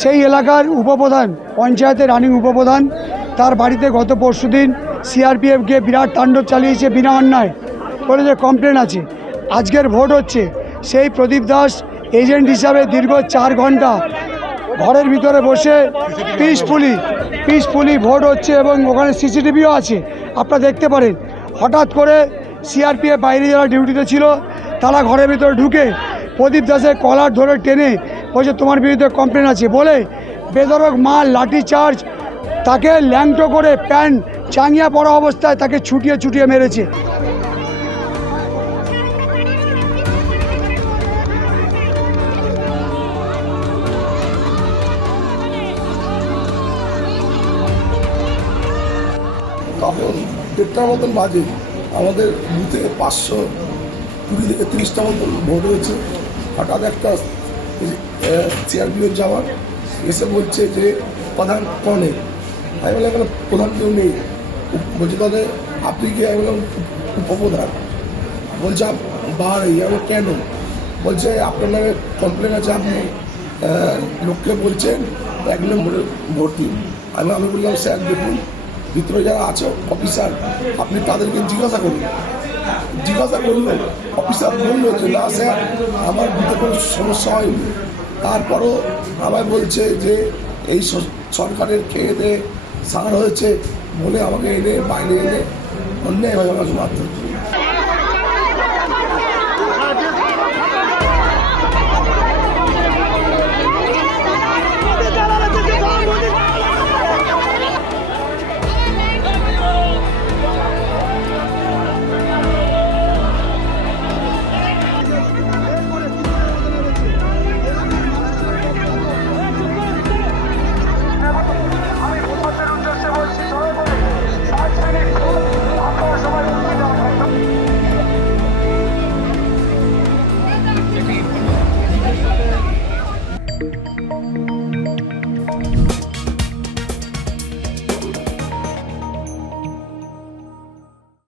সেই এলাকার উপপ্রধান, পঞ্চায়েতের রানিং উপপ্রধান, তার বাড়িতে গত পরশুদিন সিআরপিএফ গিয়ে বিরাট তাণ্ডব চালিয়েছে বিনা অন্যায়, বলে যে কমপ্লেন আছে। আজকের ভোট হচ্ছে, সেই প্রদীপ দাস এজেন্ট হিসাবে দীর্ঘ 4 ঘন্টা ঘরের ভিতরে বসে পিসফুলি ভোট হচ্ছে এবং ওখানে সিসিটিভিও আছে, আপনারা দেখতে পারেন। হঠাৎ করে সিআরপিএফ বাইরে যারা ডিউটিতে ছিল তারা ঘরের ভিতরে ঢুকে প্রদীপ দাসের কলার ধরে টেনে বলছে তোমার বিরুদ্ধে কমপ্লেন আছে বলে বেধড়ক মাল লাঠি চার্জ, তাকে ল্যাংটো করে প্যান্ট চাঙিয়া পড়া অবস্থায় তাকে ছুটিয়ে মেরেছে। তখন 1:30টার মতন বাজে, আমাদের বুথে 520 থেকে 30টা মতন ভোট হয়েছে। হঠাৎ একটা সিআরপিএফ জওয়ান এসে বলছে যে প্রধান কনে, আমি বললাম এখানে প্রধান কেউ নেই। বলছে তাহলে আপনি কি? আমি বললাম উপপ্রধান। বলছে বার আমি কেন? বলছে আপনার নামে কমপ্লেন আছে, আপনি লোককে বলছেন 1 নম্বরে ভোট দিন। আমি বললাম স্যার দেখুন ভিতরে যারা আছে অফিসার, আপনি তাদেরকে জিজ্ঞাসা করুন। করলো অফিসার বললো যে না স্যার আমার বুথে কোনো সমস্যা হয়নি। তারপরও আমায় বলছে যে এই সরকারের খেয়ে দিয়ে সার হয়েছে বলে আমাকে এনে বাইরে এনে অন্যায়ভাবে আমাকে মারতে হচ্ছে।